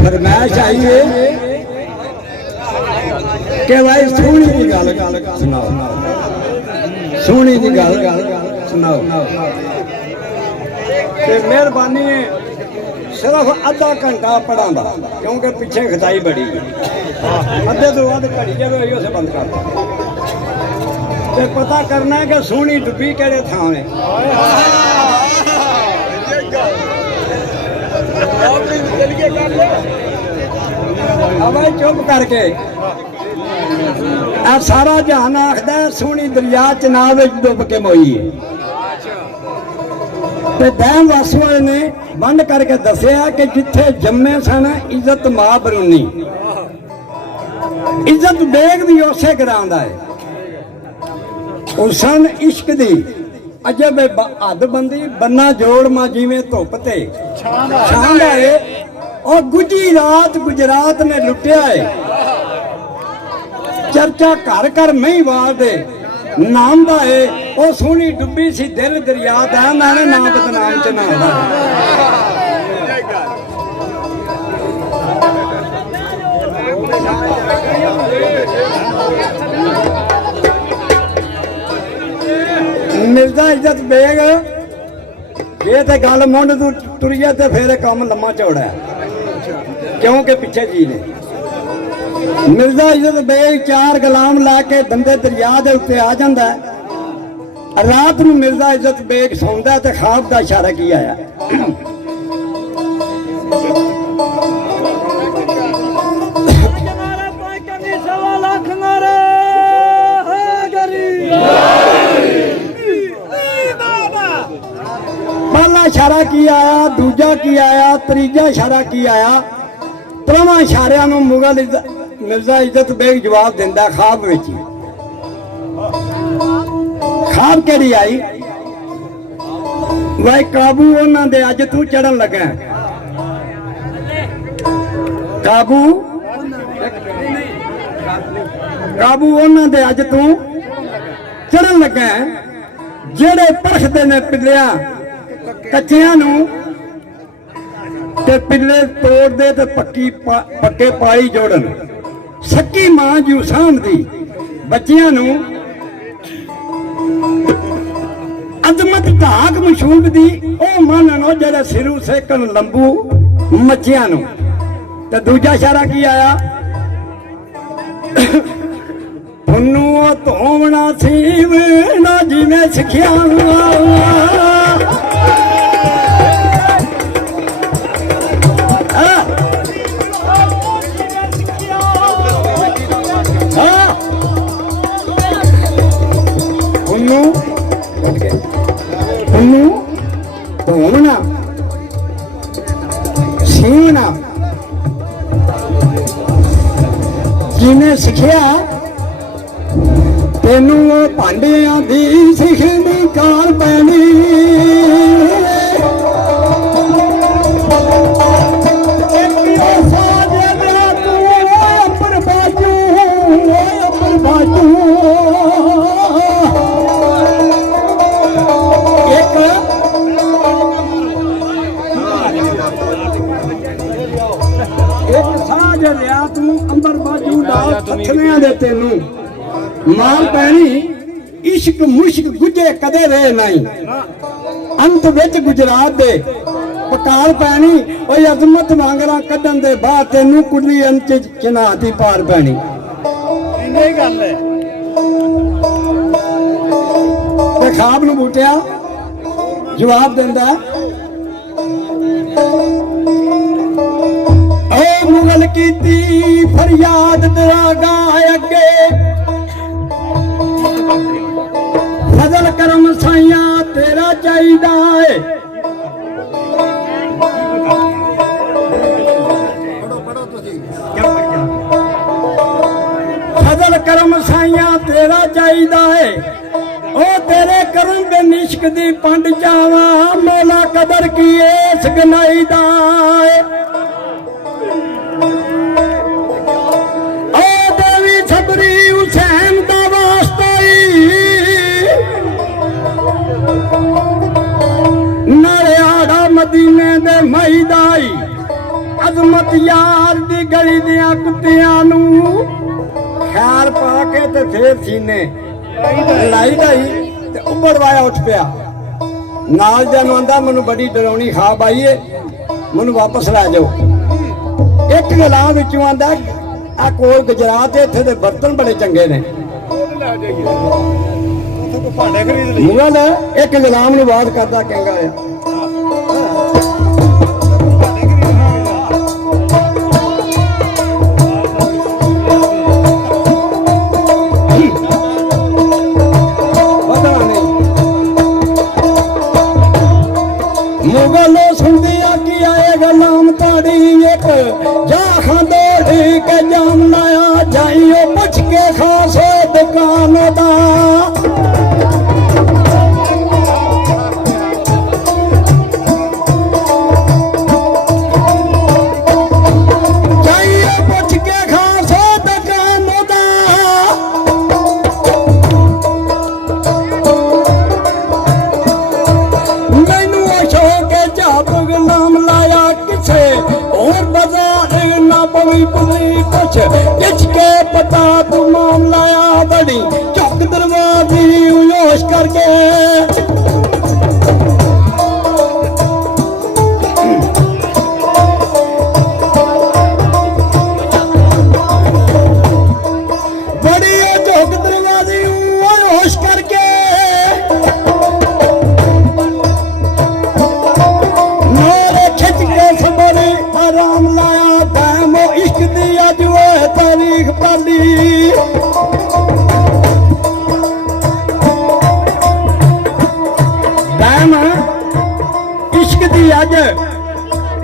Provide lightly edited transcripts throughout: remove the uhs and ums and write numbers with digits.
फरमाइश आई है कि भाई सोहनी की गल सुनाओ, सोहनी की गल सुनाओ। मेहरबानी है सिर्फ अद्धा घंटा पढ़ांदा क्योंकि पिछे खचाई बड़ी अद्धे तो बाद घड़ी जाए उसे बंद कर ते पता करना है कि सोहनी डुब्बी केड़े थां है। भाई चुप करके आ सारा जहान आखदा सोहनी दरिया चनाब डुब के मोई है। डैम वासुआ ने बंद करके दसिया कि जिथे जम्मे सन इज्जत मां बरूनी, इज्जत बेग भी उसे ग्रां दा है। उसन इश्क दी अजब हद बंदी बन्ना जोड़ मां जिवें धुप ते छांदा है। और गुजी रात गुजरात ने लुटिया है। चर्चा घर घर नहीं वादे नाम दा है। वो सोहनी डुब्बी सी दिल दरिया दा नाले नाम बदनाम च नाम दा। मिर्जा इज्जत बेग ये तो गल मुंड तू तुरिया तो फिर काम लम्मा चौड़ा है क्योंकि पिछे जी ने मिर्जा इज्जत बेग चार गुलाम लाके बंदे दरिया के उत्ते आ जाता है। रात नूं मिर्जा इज्जत बेग सौंदा तो ख्वाब का इशारा की आया। पहला इशारा की आया, दूजा की आया, तीजा इशारा की आया। त्रोवां इशारियां नूं मुगल मिर्जा इज्जत बेग जवाब दिंदा ख्वाब विच। ख्वाब केड़ी आई वाई काबू उन्हां दे अज तू चढ़न लगा। काबू काबू उन्हां दे अज तू चढ़न लगा जेड़े परखदे ने पिल्लियां कच्चियां नूं ते पिल्ले तोड़ दे ते पक्के पाई जोड़न। सक्की मां जू सामदी बच्चियां नूं अजमत धाक मशूक दी ओ माननो जेड़े सिरू सेकन लंबू मच्छियां नूं। ते दूजा इशारा की आया पुन्नू धोवना सीव ना जिवें सिखिया। धोवना सीवना जिन्हें सिखिया तेनू भांडिया दी सिखनी काल पैनी। तेनू मार पैनी इश्क मुश्क गुजे कदे रहे नहीं। अंत विच गुजरात दे पकाल पैनी ओए अजमत वांगरा कड्डन दे बाद तेनू कुड़ी अंत चनाती पार पैनी। गल है ख्वाब नूं बूटिया जवाब दिंदा मुगल कीती फरियाद दरागा अगे फजल करम साइया तेरा चाहिदा है। फजल करम साइया तेरा चाहिदा है। ओ तेरे करम दे निश्क दी पंड जावा मौला कदर की इस गनाई दा है। मदीने दे मईदाई अजमत यार दी गली दिया कुत्तियां नू खैर पा के ते फिर सीने लाई लाई ते उबड़वाया उठ पिया नाल जन आंदा मैनू बड़ी डरावनी खाब आई है मैनू वापस लै जाओ एक गलां विचों आंदा आ कोल गुजरात इत्थे दे बर्तन बड़े चंगे ने मुगल एक गुलाम नू बात करदा कहंगा आ मुगलो सुनदिया कि आए गुलाम ताड़ी एक जा खांदो ठीक जाम लाया जाइयो पुछ के खासो दुकान दा जाइयो पुछ के खासो दुकान दा मैनू अशोक जाप गुलाम लाया किसे और बाजार ना पवी पुली कुछ किच के पता तू मामला आ बड़ी चौक दरवाजी उयोश करके बड़ी चौक दरवाजी उयोश करके नारे खिच के सबरे आराम लाया दामो इश्क दिया जो तारीख पाली दाम इश्क दी अज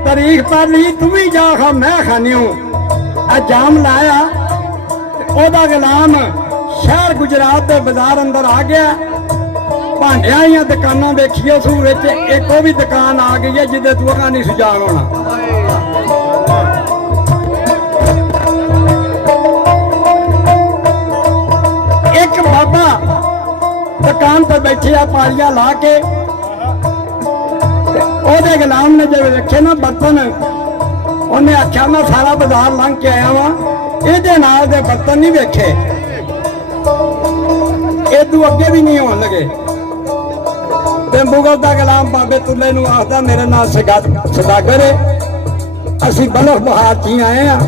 तारीख पाली तू भी जा खा मैं खानी हूं जाम लाया ओदा गुलाम शहर गुजरात के बाजार अंदर आ गया भांडिया ही दुकाना देखिए सू एक भी दुकान आ गई है जिदे तू नहीं सुजान होना एक बाबा दुकान पर बैठे आ पालिया ला के ओदे गुलाम ने जब रखे ना बर्तन उन्हें आख्या मैं सारा बाजार लंघ के आया वा ये नाल दे बर्तन नहीं वेखे इदू अगे भी नहीं होने लगे ते मुगल दा गुलाम बाबे तुले नू आखदा मेरे नाल सदागर है असी बलख बहार ची आए हैं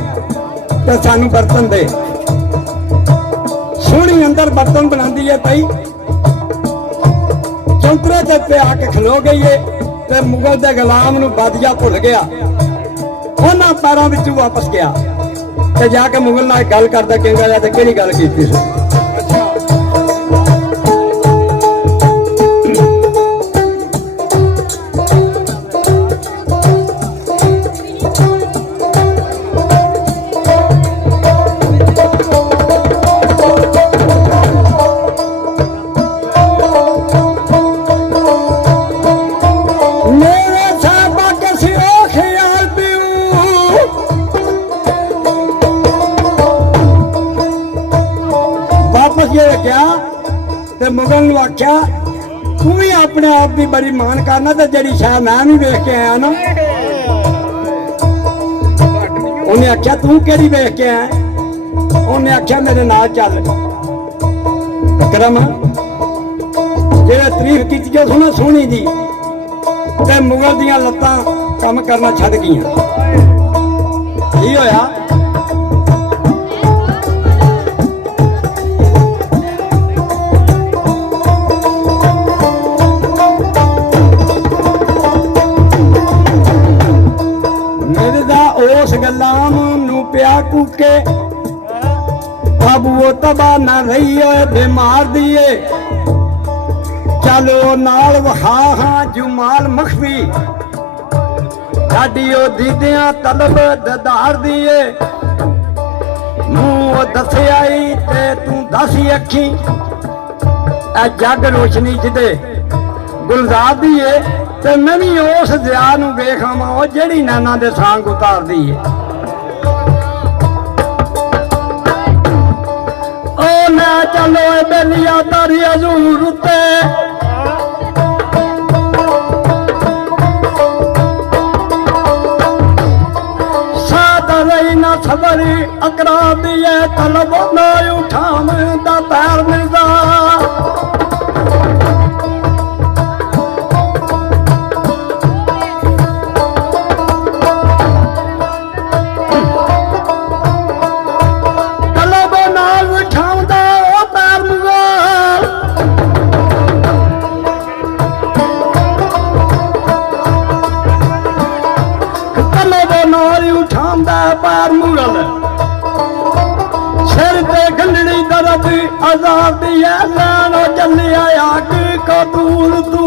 ते सानू बर्तन दे सोहनी अंदर बर्तन बनाती है पई चौंतरे ते पे आके खलो गई है ते मुगल दे गुलाम नू बादिया भुल गया उन्हां पैरां विचों वापस गया ते जाके मुगल नाल गल करदा कहंदा ते किहड़ी गल कीती सी मुगल नू आख्या तू भी अपने आप की बड़ी मान करना तो जी शायद मैं भी वेख के आया ना उन्हें आख्या तू केड़ी वेख के आया उन्हें आख्या मेरे नाल चल अकरम जेड़ा तारीफ की सुना सोहनी दी ते मुगल दियां लत्तां काम करना छड्ड गईयां की होया उस गुलाम नू प्या कूके अब वो तबाह न रही है बीमार दिए चलो नाल वहा हाँ जुमाल मखफी साडियो दीदियां तलब ददार दिए मुंह दस आई ते तू दस अखी ए जग रोशनी जिदे गुलजार दिए ते मैं भी उस दया नू वेख आवां जेड़ी नैना दे सांग उतारदी है ओ ना चलो बेलिया तारी हजूर उत्ते सवरी अकरा दिए तलब न उठाम दा पैर मिलदा तलब न उठाउंदा ओ पैर मिलदा तलब न उठाउंदा पैर मुगल सिर ते गंढड़ी दर्द आजादी है लैनो चलिया आग कतूल तू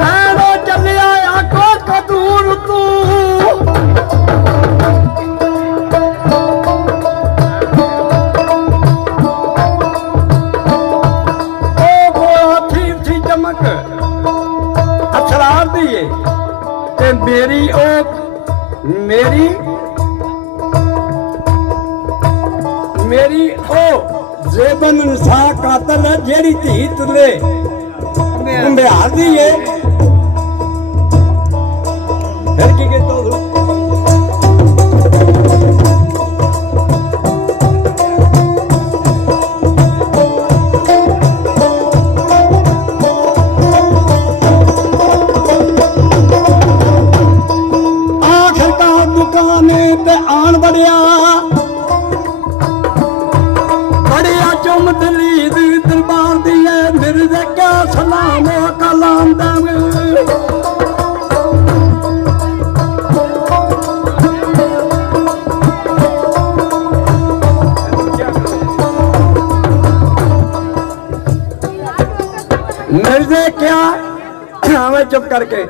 लैनो चलिया आग कतूल तू ओ बोला थी चमक असरार दिए ते मेरी ओ मेरी मेरी ओ जेबन नसा कातल जेड़ी धी तुले बिहार दी है फिर की कहता हूँ ते आन बढ़िया बढ़िया चुम दलीद दरबार दिए मिर्जे क्या सलाम कलाम देंगे मिर्जे क्या हमें चुप करके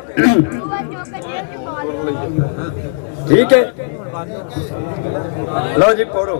ठीक है लो जी पढ़ो।